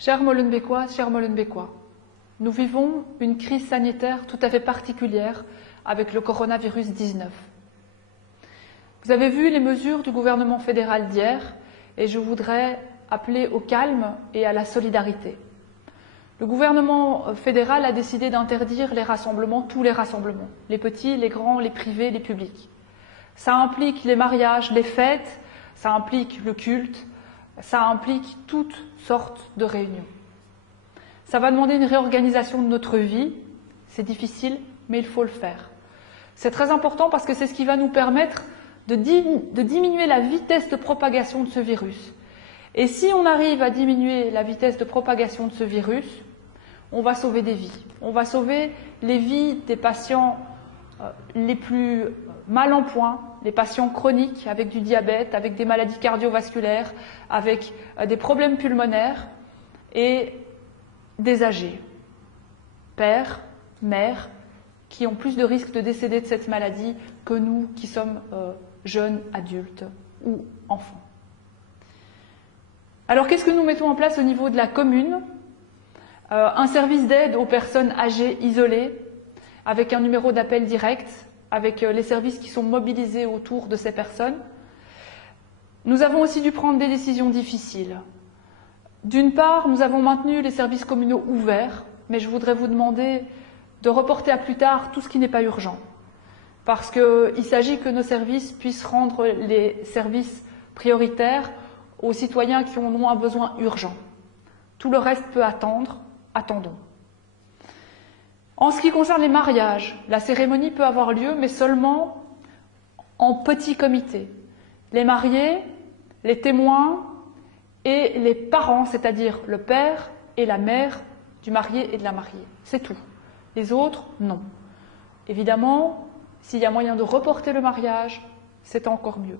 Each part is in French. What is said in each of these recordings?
Chers Molenbeekoises, chers Molenbeekois, nous vivons une crise sanitaire tout à fait particulière avec le coronavirus 19. Vous avez vu les mesures du gouvernement fédéral d'hier et je voudrais appeler au calme et à la solidarité. Le gouvernement fédéral a décidé d'interdire les rassemblements, tous les rassemblements, les petits, les grands, les privés, les publics. Ça implique les mariages, les fêtes, ça implique le culte, ça implique toutes sortes de réunions. Ça va demander une réorganisation de notre vie, c'est difficile, mais il faut le faire. C'est très important parce que c'est ce qui va nous permettre de diminuer la vitesse de propagation de ce virus. Et si on arrive à diminuer la vitesse de propagation de ce virus, on va sauver des vies. On va sauver les vies des patients les plus mal en point, les patients chroniques avec du diabète, avec des maladies cardiovasculaires, avec des problèmes pulmonaires et des âgés, pères, mères, qui ont plus de risques de décéder de cette maladie que nous qui sommes jeunes, adultes ou enfants. Alors qu'est-ce que nous mettons en place au niveau de la commune? Un service d'aide aux personnes âgées isolées, avec un numéro d'appel direct, avec les services qui sont mobilisés autour de ces personnes. Nous avons aussi dû prendre des décisions difficiles. D'une part, nous avons maintenu les services communaux ouverts, mais je voudrais vous demander de reporter à plus tard tout ce qui n'est pas urgent. Parce qu'il s'agit que nos services puissent rendre les services prioritaires aux citoyens qui en ont un besoin urgent. Tout le reste peut attendre, attendons. En ce qui concerne les mariages, la cérémonie peut avoir lieu, mais seulement en petit comité. Les mariés, les témoins et les parents, c'est-à-dire le père et la mère du marié et de la mariée. C'est tout. Les autres, non. Évidemment, s'il y a moyen de reporter le mariage, c'est encore mieux.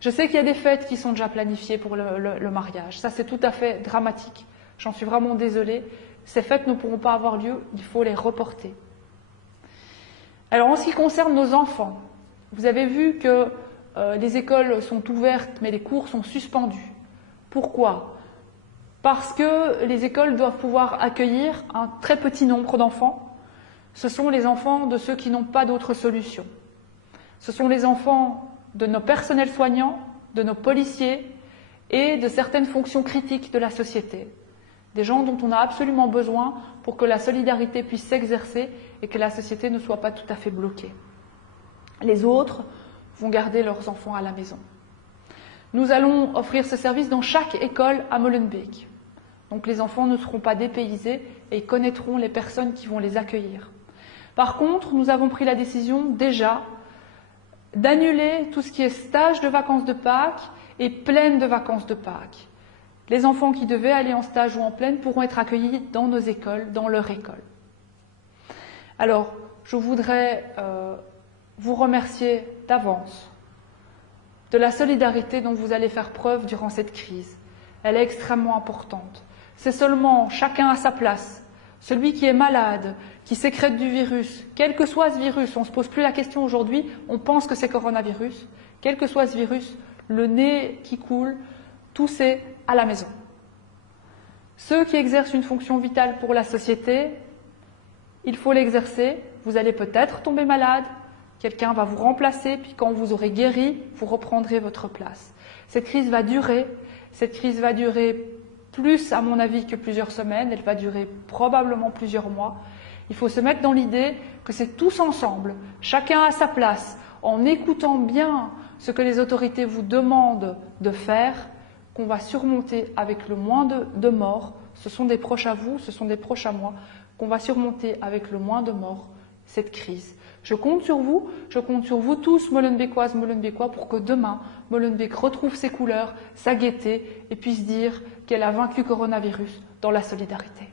Je sais qu'il y a des fêtes qui sont déjà planifiées pour le mariage. Ça, c'est tout à fait dramatique. J'en suis vraiment désolée. Ces fêtes ne pourront pas avoir lieu, il faut les reporter. Alors, en ce qui concerne nos enfants, vous avez vu que les écoles sont ouvertes, mais les cours sont suspendus. Pourquoi? Parce que les écoles doivent pouvoir accueillir un très petit nombre d'enfants. Ce sont les enfants de ceux qui n'ont pas d'autre solution. Ce sont les enfants de nos personnels soignants, de nos policiers et de certaines fonctions critiques de la société. Des gens dont on a absolument besoin pour que la solidarité puisse s'exercer et que la société ne soit pas tout à fait bloquée. Les autres vont garder leurs enfants à la maison. Nous allons offrir ce service dans chaque école à Molenbeek. Donc les enfants ne seront pas dépaysés et ils connaîtront les personnes qui vont les accueillir. Par contre, nous avons pris la décision déjà d'annuler tout ce qui est stage de vacances de Pâques et plaine de vacances de Pâques. Les enfants qui devaient aller en stage ou en plaine pourront être accueillis dans nos écoles, dans leur école. Alors, je voudrais vous remercier d'avance de la solidarité dont vous allez faire preuve durant cette crise. Elle est extrêmement importante. C'est seulement chacun à sa place. Celui qui est malade, qui sécrète du virus, quel que soit ce virus, on ne se pose plus la question aujourd'hui, on pense que c'est coronavirus, quel que soit ce virus, le nez qui coule, tousser à la maison. Ceux qui exercent une fonction vitale pour la société, il faut l'exercer. Vous allez peut-être tomber malade, quelqu'un va vous remplacer, puis quand vous aurez guéri, vous reprendrez votre place. Cette crise va durer plus, à mon avis, que plusieurs semaines, elle va durer probablement plusieurs mois. Il faut se mettre dans l'idée que c'est tous ensemble, chacun à sa place, en écoutant bien ce que les autorités vous demandent de faire, qu'on va surmonter avec le moins de morts, ce sont des proches à vous, ce sont des proches à moi, qu'on va surmonter avec le moins de morts cette crise. Je compte sur vous tous, Molenbeekoises, Molenbeekois, pour que demain, Molenbeek retrouve ses couleurs, sa gaieté et puisse dire qu'elle a vaincu le coronavirus dans la solidarité.